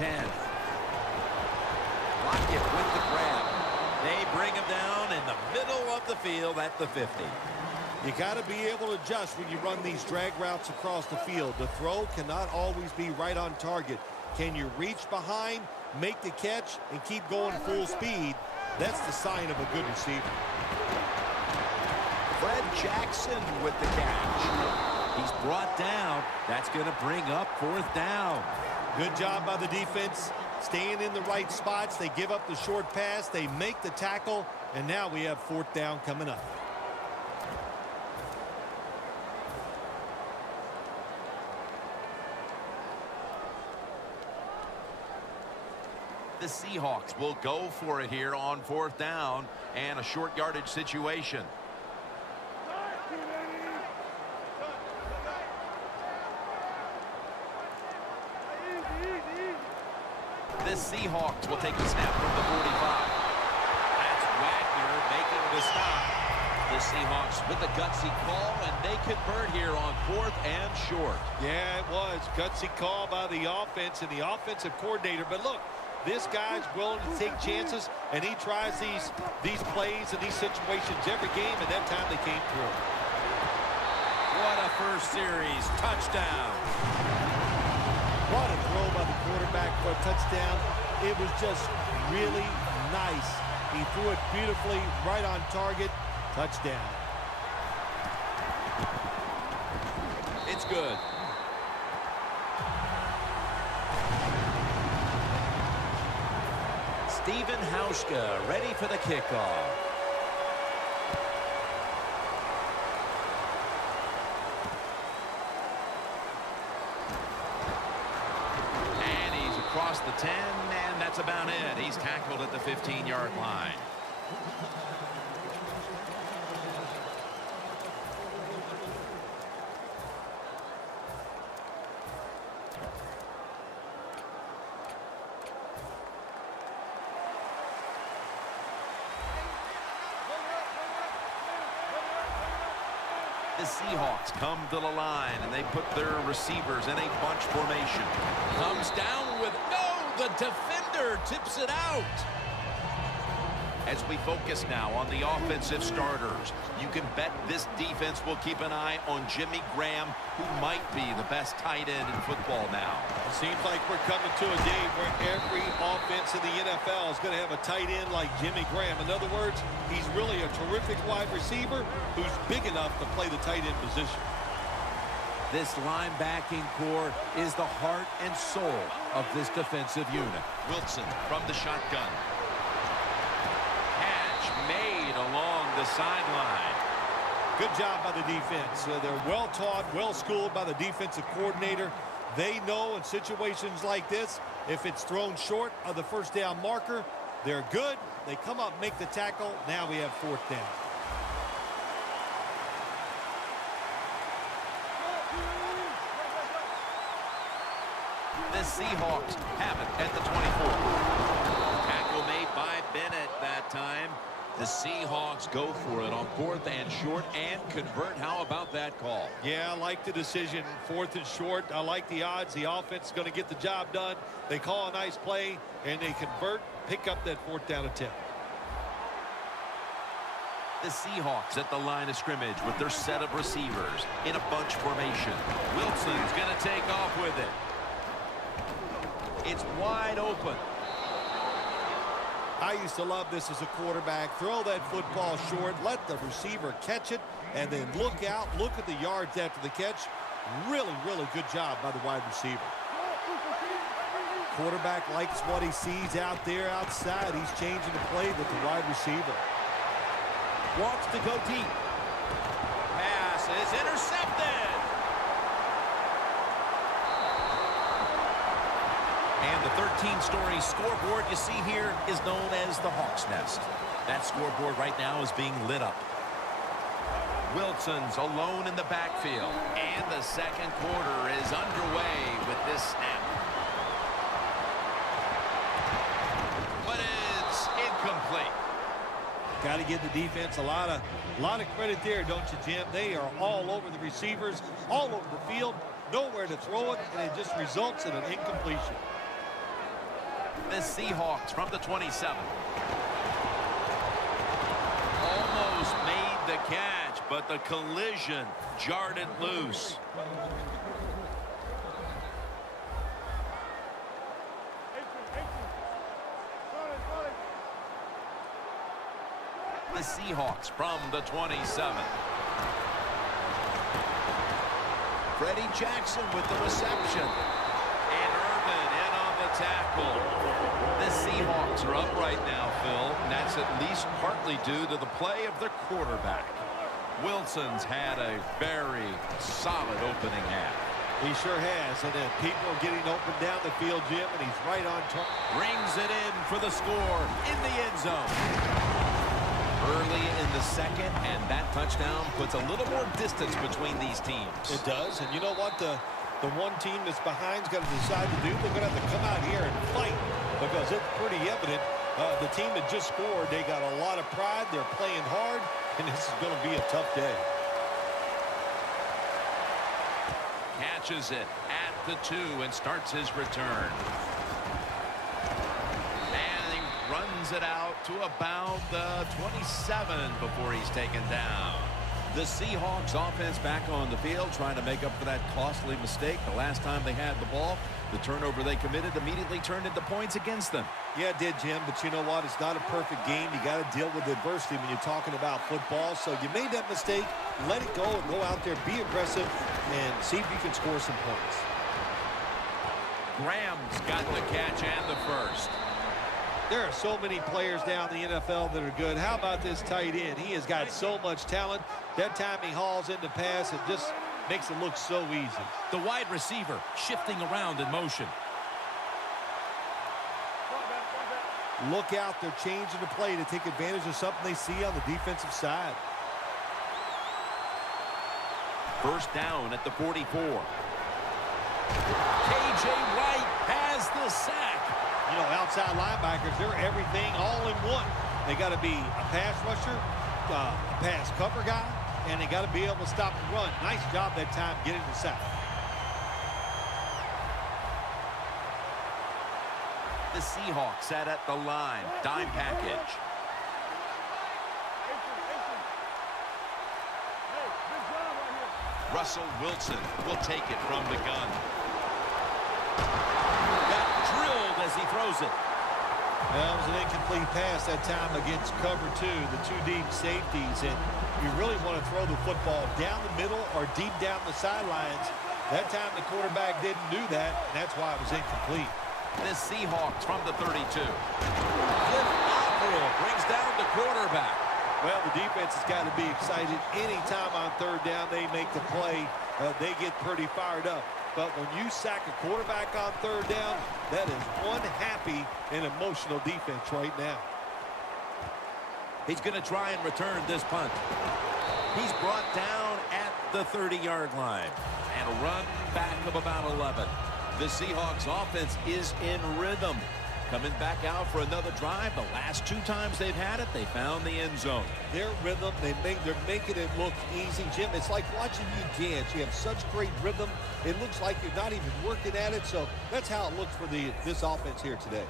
10. Lockett with the grab. They bring him down in the middle of the field at the 50. You got to be able to adjust when you run these drag routes across the field. The throw cannot always be right on target. Can you reach behind, make the catch, and keep going full speed? That's the sign of a good receiver. Fred Jackson with the catch. He's brought down. That's going to bring up 4th down. Good job by the defense. Staying in the right spots. They give up the short pass. They make the tackle. And now we have 4th down coming up. The Seahawks will go for it here on 4th down and a short yardage situation. The Seahawks will take the snap from the 45. That's Wagner making the stop. The Seahawks with a gutsy call, and they convert here on 4th and short. Yeah, it was. Gutsy call by the offense and the offensive coordinator. But look, this guy's willing to take chances, and he tries these plays and these situations every game, and that time they came through. What a first series. Touchdown. What a throw by the quarterback for a touchdown. It was just really nice. He threw it beautifully, right on target. Touchdown. It's good. Steven Hauschka ready for the kickoff. And he's across the 10, and that's about it. He's tackled at the 15-yard line. The Seahawks come to the line, and they put their receivers in a bunch formation. Comes down with, no, the defender tips it out. As we focus now on the offensive starters, you can bet this defense will keep an eye on Jimmy Graham, who might be the best tight end in football now. It seems like we're coming to a day where every offense in the NFL is going to have a tight end like Jimmy Graham. In other words, he's really a terrific wide receiver who's big enough to play the tight end position. This linebacking core is the heart and soul of this defensive unit. Wilson from the shotgun. Catch made along the sideline. Good job by the defense. They're well taught, well schooled by the defensive coordinator. They know in situations like this, if it's thrown short of the first down marker, they're good. They come up, make the tackle. Now we have 4th down. The Seahawks have it at the 24. Tackle made by Bennett that time. The Seahawks go for it on 4th and short and convert. How about that call? Yeah, I like the decision. 4th and short. I like the odds. The offense is going to get the job done. They call a nice play, and they convert, pick up that 4th down attempt. The Seahawks at the line of scrimmage with their set of receivers in a bunch formation. Wilson's going to take off with it. It's wide open. I used to love this as a quarterback. Throw that football short, let the receiver catch it, and then look out, look at the yards after the catch. Really, really good job by the wide receiver. Quarterback likes what he sees out there outside. He's changing the play with the wide receiver. Wants to go deep. Pass is intercepted. And the 13-story scoreboard you see here is known as the Hawk's Nest. That scoreboard right now is being lit up. Wilson's alone in the backfield. And the second quarter is underway with this snap. But it's incomplete. Got to give the defense a lot of credit there, don't you, Jim? They are all over the receivers, all over the field, nowhere to throw it, and it just results in an incompletion. The Seahawks from the 27. Almost made the catch, but the collision jarred it loose. The Seahawks from the 27. Freddie Jackson with the reception. And Urban in on the tackle. The Seahawks are up right now, Phil, and that's at least partly due to the play of their quarterback. Wilson's had a very solid opening half. He sure has, and then people are getting open down the field, Jim, and he's right on target. Brings it in for the score in the end zone. Early in the second, and that touchdown puts a little more distance between these teams. It does, and you know what? The one team that's behind's got to decide to do. They're going to have to come out here and fight because it's pretty evident. The team that just scored, they got a lot of pride. They're playing hard, and this is going to be a tough day. Catches it at the 2 and starts his return. Runs it out to about the 27 before he's taken down. The Seahawks offense back on the field trying to make up for that costly mistake. The last time they had the ball, the turnover they committed immediately turned into points against them. Yeah, it did, Jim, but you know what? It's not a perfect game. You got to deal with adversity when you're talking about football. So you made that mistake, let it go, and go out there, be aggressive, and see if you can score some points. Graham's got the catch and the first. There are so many players down in the NFL that are good. How about this tight end? He has got so much talent. That time he hauls in the pass, it just makes it look so easy. The wide receiver shifting around in motion. Look out, they're changing the play to take advantage of something they see on the defensive side. First down at the 44. K.J. Wright has the sack. You know, outside linebackers, they're everything all in one. They got to be a pass rusher, a pass cover guy, and they got to be able to stop the run. Nice job that time getting the sack. The Seahawks sat at the line. Dime package. Russell Wilson will take it from the gun. Got drilled as he throws it. That was an incomplete pass that time against cover 2, the 2 deep safeties. And you really want to throw the football down the middle or deep down the sidelines. That time the quarterback didn't do that, and that's why it was incomplete. The Seahawks from the 32. Cliff Avril brings down the quarterback. Well, the defense has got to be excited. Anytime on third down they make the play, they get pretty fired up. But when you sack a quarterback on third down, that is one happy and emotional defense right now. He's going to try and return this punt. He's brought down at the 30-yard line. And a run back of about 11. The Seahawks offense is in rhythm. Coming back out for another drive. The last 2 times they've had it, they found the end zone. Their rhythm, they're making it look easy, Jim. It's like watching you dance. You have such great rhythm. It looks like you're not even working at it. So that's how it looks for this offense here today.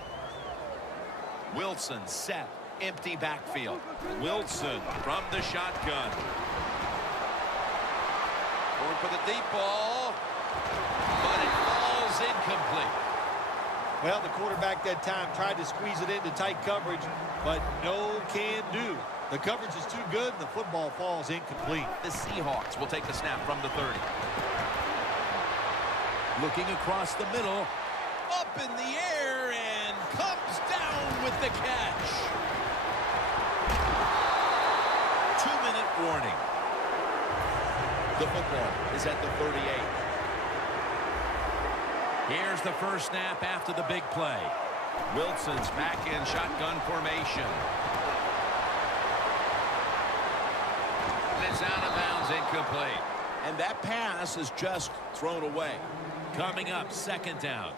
Wilson set. Empty backfield. Wilson from the shotgun. Going for the deep ball. But it falls incomplete. Well, the quarterback that time tried to squeeze it into tight coverage, but no can do. The coverage is too good, and the football falls incomplete. The Seahawks will take the snap from the 30. Looking across the middle, up in the air, and comes down with the catch. 2-minute warning. The football is at the 38. Here's the first snap after the big play. Wilson's back in shotgun formation. And it's out of bounds, incomplete. And that pass is just thrown away. Coming up, second down.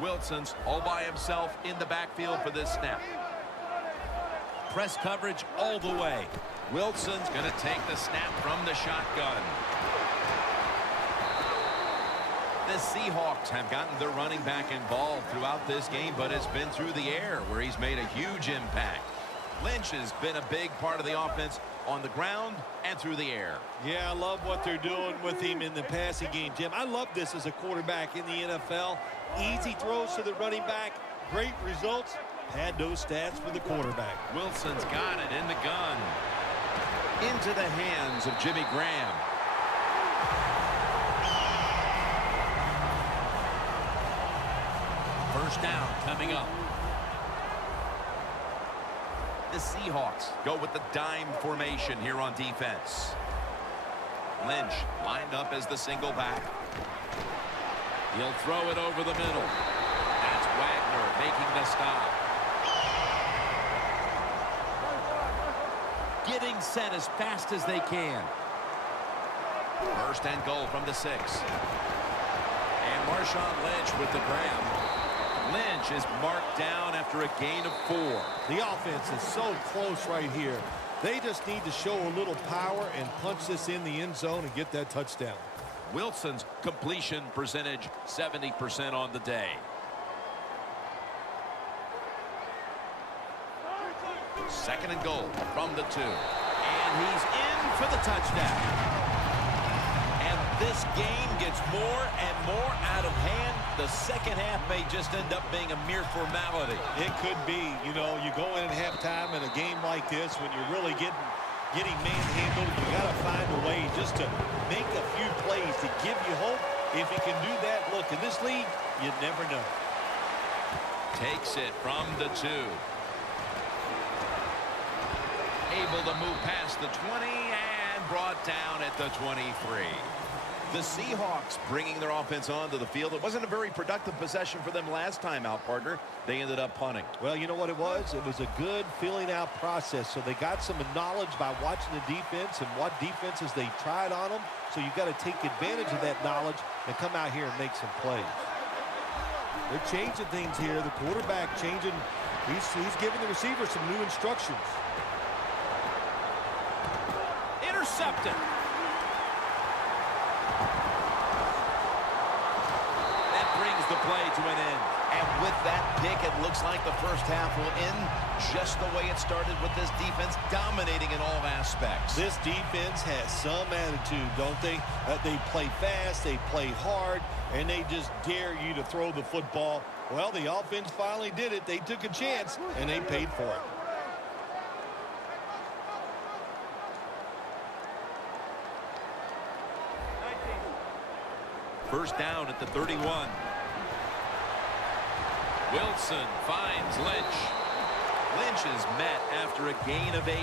Wilson's all by himself in the backfield for this snap. Press coverage all the way. Wilson's going to take the snap from the shotgun. The Seahawks have gotten their running back involved throughout this game, but it's been through the air where he's made a huge impact. Lynch has been a big part of the offense on the ground and through the air. Yeah, I love what they're doing with him in the passing game, Jim. I love this as a quarterback in the NFL. Easy throws to the running back, great results. Had those stats for the quarterback. Wilson's got it in the gun. Into the hands of Jimmy Graham. First down coming up. The Seahawks go with the dime formation here on defense. Lynch lined up as the single back. He'll throw it over the middle. That's Wagner making the stop. Getting set as fast as they can. First and goal from the 6. And Marshawn Lynch with the grab. Lynch is marked down after a gain of 4. The offense is so close right here. They just need to show a little power and punch this in the end zone and get that touchdown. Wilson's completion percentage 70% on the day. Second and goal from the 2. And he's in for the touchdown. And this game gets more and more out of hand. The second half may just end up being a mere formality. It could be. You know, you go in at halftime in a game like this when you're really getting manhandled. You got to find a way just to make a few plays to give you hope. If you can do that, look, in this league, you never know. Takes it from the 2. Able to move past the 20 and brought down at the 23. The Seahawks bringing their offense onto the field. It wasn't a very productive possession for them last time out, partner. They ended up punting. Well, you know what it was? It was a good filling out process. So they got some knowledge by watching the defense and what defenses they tried on them. So you got to take advantage of that knowledge and come out here and make some plays. They're changing things here. The quarterback changing. He's giving the receiver some new instructions. Intercepted. That brings the play to an end. And with that pick, it looks like the first half will end just the way it started, with this defense dominating in all aspects. This defense has some attitude, don't they? They play fast, they play hard, and they just dare you to throw the football. Well, the offense finally did it. They took a chance, and they paid for it. First down at the 31. Wilson finds Lynch. Lynch is met after a gain of 8.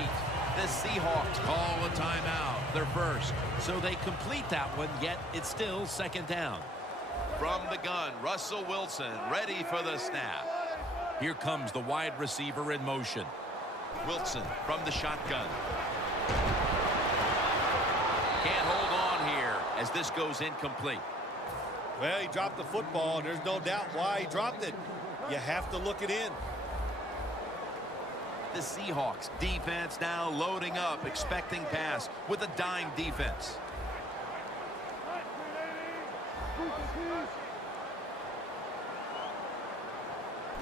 The Seahawks call a timeout, their first. So they complete that one, yet it's still second down. From the gun, Russell Wilson ready for the snap. Here comes the wide receiver in motion. Wilson from the shotgun. Can't hold on here as this goes incomplete. Well, he dropped the football, and there's no doubt why he dropped it. You have to look it in. The Seahawks defense now loading up, expecting pass with a dime defense.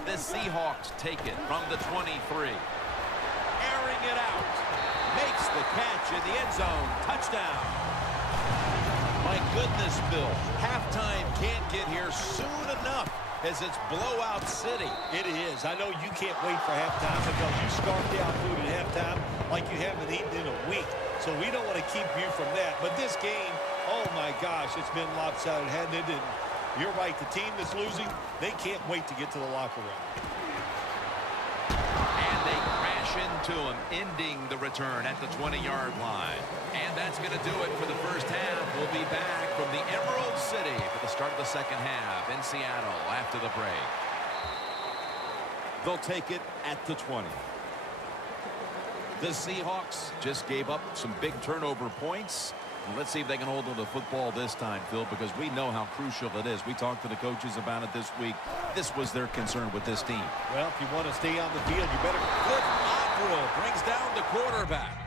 The Seahawks take it from the 23. Airing it out. Makes the catch in the end zone. Touchdown. My goodness, Bill. Halftime can't get here soon enough as it's blowout city. It is. I know you can't wait for halftime because you scarfed out food at halftime like you haven't eaten in a week. So we don't want to keep you from that. But this game, oh my gosh, it's been lopsided, hasn't it? And you're right, the team that's losing, they can't wait to get to the locker room. And they crash into him, ending the return at the 20-yard line. And that's going to do it for the first half. We'll be back from the Emerald City for the start of the second half in Seattle after the break. They'll take it at the 20. The Seahawks just gave up some big turnover points. Let's see if they can hold on to the football this time, Phil, because we know how crucial it is. We talked to the coaches about it this week. This was their concern with this team. Well, if you want to stay on the field, you better. Cliff Averill brings down the quarterback.